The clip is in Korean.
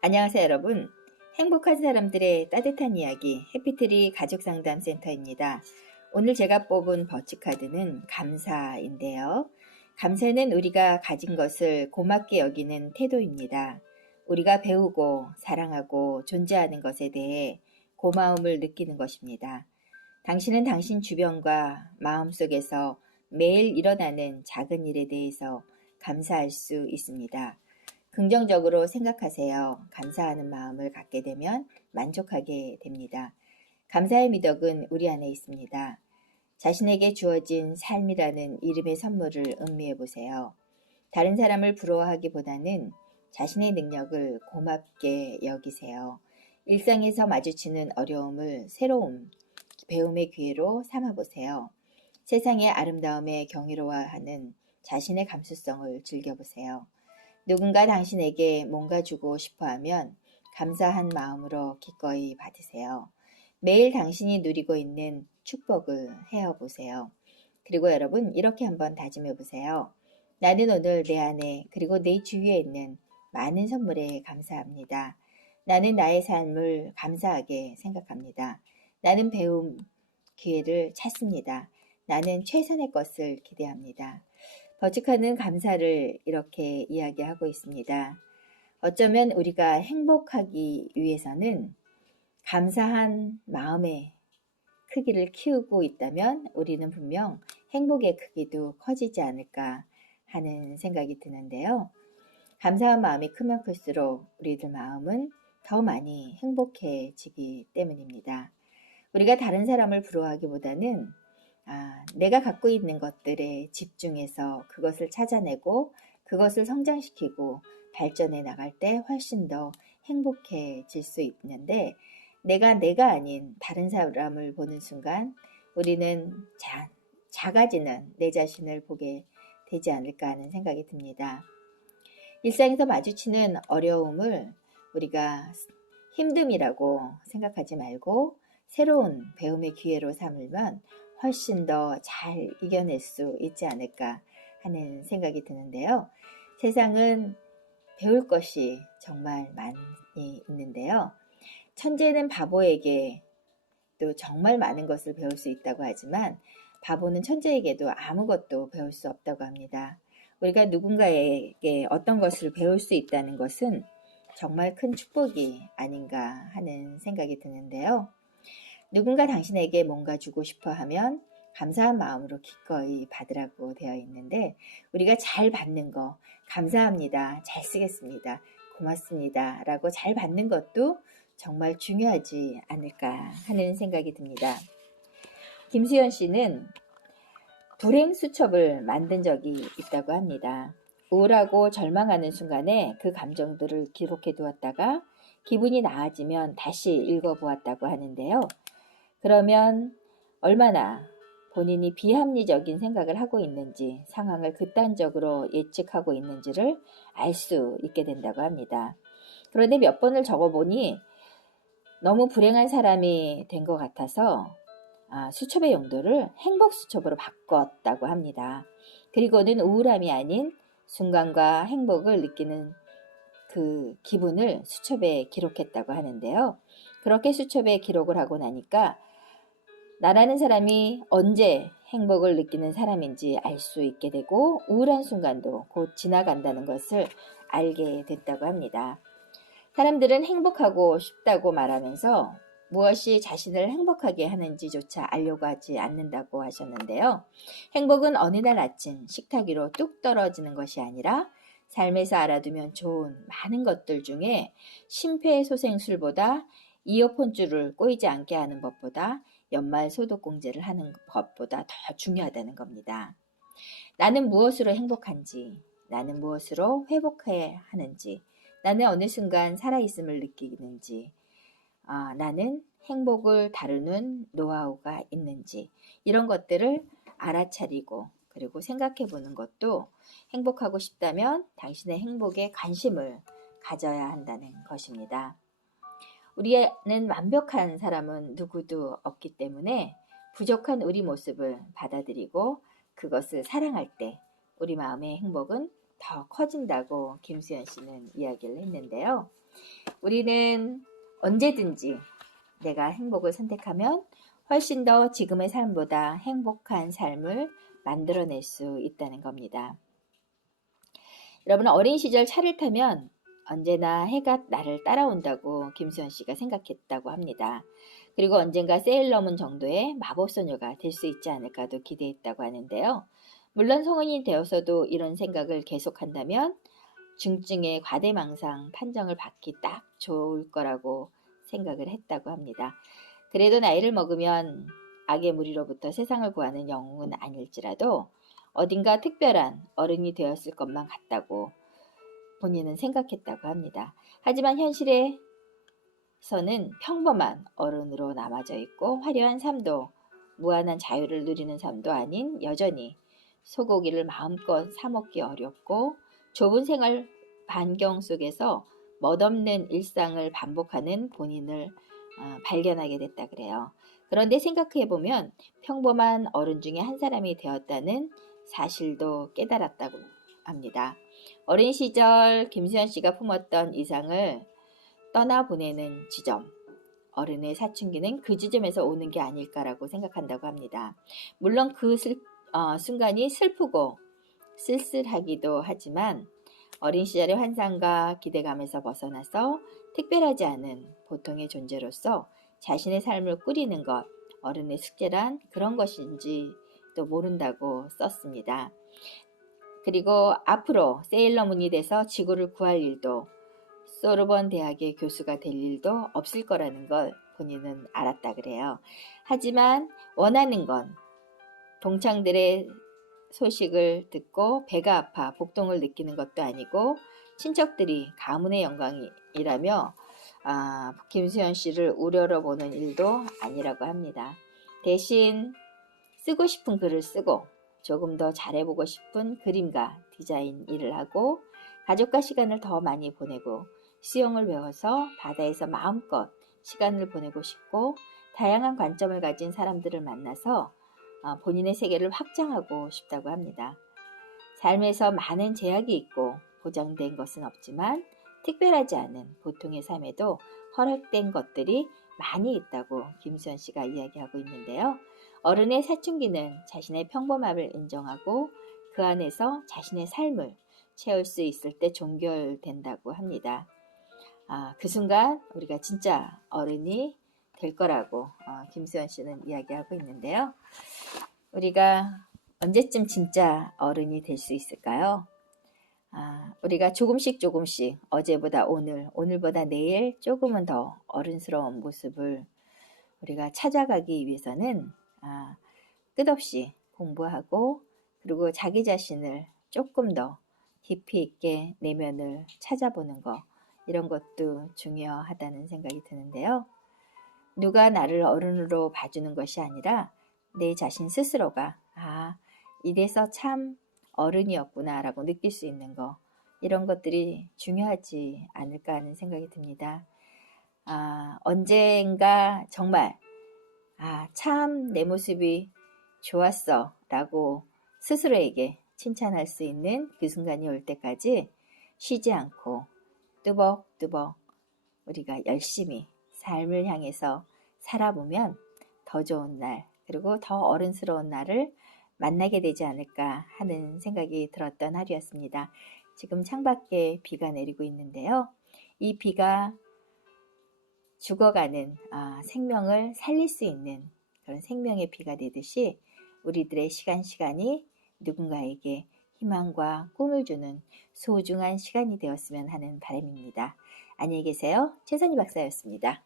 안녕하세요, 여러분. 행복한 사람들의 따뜻한 이야기 해피트리 가족상담센터입니다. 오늘 제가 뽑은 버치카드는 감사인데요. 감사는 우리가 가진 것을 고맙게 여기는 태도입니다. 우리가 배우고 사랑하고 존재하는 것에 대해 고마움을 느끼는 것입니다. 당신은 당신 주변과 마음속에서 매일 일어나는 작은 일에 대해서 감사할 수 있습니다. 긍정적으로 생각하세요. 감사하는 마음을 갖게 되면 만족하게 됩니다. 감사의 미덕은 우리 안에 있습니다. 자신에게 주어진 삶이라는 이름의 선물을 음미해 보세요. 다른 사람을 부러워하기보다는 자신의 능력을 고맙게 여기세요. 일상에서 마주치는 어려움을 새로운 배움의 기회로 삼아 보세요. 세상의 아름다움에 경이로워하는 자신의 감수성을 즐겨보세요. 누군가 당신에게 뭔가 주고 싶어 하면 감사한 마음으로 기꺼이 받으세요. 매일 당신이 누리고 있는 축복을 헤어보세요. 그리고 여러분, 이렇게 한번 다짐해 보세요. 나는 오늘 내 안에 그리고 내 주위에 있는 많은 선물에 감사합니다. 나는 나의 삶을 감사하게 생각합니다. 나는 배움 기회를 찾습니다. 나는 최선의 것을 기대합니다. 버치카는 감사를 이렇게 이야기하고 있습니다. 어쩌면 우리가 행복하기 위해서는 감사한 마음의 크기를 키우고 있다면 우리는 분명 행복의 크기도 커지지 않을까 하는 생각이 드는데요. 감사한 마음이 크면 클수록 우리들 마음은 더 많이 행복해지기 때문입니다. 우리가 다른 사람을 부러워하기보다는 내가 갖고 있는 것들에 집중해서 그것을 찾아내고 그것을 성장시키고 발전해 나갈 때 훨씬 더 행복해질 수 있는데 내가 아닌 다른 사람을 보는 순간 우리는 작아지는 내 자신을 보게 되지 않을까 하는 생각이 듭니다. 일상에서 마주치는 어려움을 우리가 힘듦이라고 생각하지 말고 새로운 배움의 기회로 삼으면 훨씬 더 잘 이겨낼 수 있지 않을까 하는 생각이 드는데요. 세상은 배울 것이 정말 많이 있는데요. 천재는 바보에게 또 정말 많은 것을 배울 수 있다고 하지만 바보는 천재에게도 아무것도 배울 수 없다고 합니다. 우리가 누군가에게 어떤 것을 배울 수 있다는 것은 정말 큰 축복이 아닌가 하는 생각이 드는데요. 누군가 당신에게 뭔가 주고 싶어 하면 감사한 마음으로 기꺼이 받으라고 되어 있는데 우리가 잘 받는 거, 감사합니다, 잘 쓰겠습니다, 고맙습니다 라고 잘 받는 것도 정말 중요하지 않을까 하는 생각이 듭니다. 김수현 씨는 불행 수첩을 만든 적이 있다고 합니다. 우울하고 절망하는 순간에 그 감정들을 기록해 두었다가 기분이 나아지면 다시 읽어보았다고 하는데요. 그러면 얼마나 본인이 비합리적인 생각을 하고 있는지, 상황을 극단적으로 예측하고 있는지를 알 수 있게 된다고 합니다. 그런데 몇 번을 적어보니 너무 불행한 사람이 된 것 같아서 수첩의 용도를 행복 수첩으로 바꿨다고 합니다. 그리고는 우울함이 아닌 순간과 행복을 느끼는 그 기분을 수첩에 기록했다고 하는데요. 그렇게 수첩에 기록을 하고 나니까 나라는 사람이 언제 행복을 느끼는 사람인지 알 수 있게 되고 우울한 순간도 곧 지나간다는 것을 알게 됐다고 합니다. 사람들은 행복하고 싶다고 말하면서 무엇이 자신을 행복하게 하는지조차 알려고 하지 않는다고 하셨는데요. 행복은 어느 날 아침 식탁 위로 뚝 떨어지는 것이 아니라 삶에서 알아두면 좋은 많은 것들 중에 심폐소생술보다 이어폰줄을 꼬이지 않게 하는 법보다 연말 소독공제를 하는 것보다 더 중요하다는 겁니다. 나는 무엇으로 행복한지, 나는 무엇으로 회복해야 하는지, 나는 어느 순간 살아있음을 느끼는지, 나는 행복을 다루는 노하우가 있는지 이런 것들을 알아차리고 그리고 생각해 보는 것도 행복하고 싶다면 당신의 행복에 관심을 가져야 한다는 것입니다. 우리는 완벽한 사람은 누구도 없기 때문에 부족한 우리 모습을 받아들이고 그것을 사랑할 때 우리 마음의 행복은 더 커진다고 김수현 씨는 이야기를 했는데요. 우리는 언제든지 내가 행복을 선택하면 훨씬 더 지금의 삶보다 행복한 삶을 만들어낼 수 있다는 겁니다. 여러분, 어린 시절 차를 타면 언제나 해가 나를 따라온다고 김수현 씨가 생각했다고 합니다. 그리고 언젠가 세일러문 정도의 마법소녀가 될 수 있지 않을까도 기대했다고 하는데요. 물론 성인이 되어서도 이런 생각을 계속한다면 중증의 과대망상 판정을 받기 딱 좋을 거라고 생각을 했다고 합니다. 그래도 나이를 먹으면 악의 무리로부터 세상을 구하는 영웅은 아닐지라도 어딘가 특별한 어른이 되었을 것만 같다고 본인은 생각했다고 합니다. 하지만 현실에서는 평범한 어른으로 남아져 있고 화려한 삶도 무한한 자유를 누리는 삶도 아닌 여전히 소고기를 마음껏 사먹기 어렵고 좁은 생활 반경 속에서 멋없는 일상을 반복하는 본인을 발견하게 됐다 그래요. 그런데 생각해보면 평범한 어른 중에 한 사람이 되었다는 사실도 깨달았다고 합니다. 어린 시절 김수현 씨가 품었던 이상을 떠나보내는 지점, 어른의 사춘기는 그 지점에서 오는 게 아닐까라고 생각한다고 합니다. 물론 그 순간이 슬프고 쓸쓸하기도 하지만 어린 시절의 환상과 기대감에서 벗어나서 특별하지 않은 보통의 존재로서 자신의 삶을 꾸리는 것, 어른의 숙제란 그런 것인지도 모른다고 썼습니다. 그리고 앞으로 세일러문이 돼서 지구를 구할 일도 소르본 대학의 교수가 될 일도 없을 거라는 걸 본인은 알았다 그래요. 하지만 원하는 건 동창들의 소식을 듣고 배가 아파 복통을 느끼는 것도 아니고 친척들이 가문의 영광이라며 김수현 씨를 우러러 보는 일도 아니라고 합니다. 대신 쓰고 싶은 글을 쓰고 조금 더 잘해보고 싶은 그림과 디자인 일을 하고 가족과 시간을 더 많이 보내고 수영을 배워서 바다에서 마음껏 시간을 보내고 싶고 다양한 관점을 가진 사람들을 만나서 본인의 세계를 확장하고 싶다고 합니다. 삶에서 많은 제약이 있고 보장된 것은 없지만 특별하지 않은 보통의 삶에도 허락된 것들이 많이 있다고 김수현 씨가 이야기하고 있는데요. 어른의 사춘기는 자신의 평범함을 인정하고 그 안에서 자신의 삶을 채울 수 있을 때 종결된다고 합니다. 그 순간 우리가 진짜 어른이 될 거라고 김수현 씨는 이야기하고 있는데요. 우리가 언제쯤 진짜 어른이 될 수 있을까요? 우리가 조금씩 어제보다 오늘, 오늘보다 내일 조금은 더 어른스러운 모습을 우리가 찾아가기 위해서는 끝없이 공부하고 그리고 자기 자신을 조금 더 깊이 있게 내면을 찾아보는 것, 이런 것도 중요하다는 생각이 드는데요. 누가 나를 어른으로 봐주는 것이 아니라 내 자신 스스로가 이래서 참 어른이었구나 라고 느낄 수 있는 거, 이런 것들이 중요하지 않을까 하는 생각이 듭니다. 언젠가 정말 참 내 모습이 좋았어 라고 스스로에게 칭찬할 수 있는 그 순간이 올 때까지 쉬지 않고 뚜벅뚜벅 우리가 열심히 삶을 향해서 살아보면 더 좋은 날, 그리고 더 어른스러운 날을 만나게 되지 않을까 하는 생각이 들었던 하루였습니다. 지금 창밖에 비가 내리고 있는데요. 이 비가 죽어가는 생명을 살릴 수 있는 그런 생명의 비가 되듯이 우리들의 시간이 누군가에게 희망과 꿈을 주는 소중한 시간이 되었으면 하는 바람입니다. 안녕히 계세요. 최선희 박사였습니다.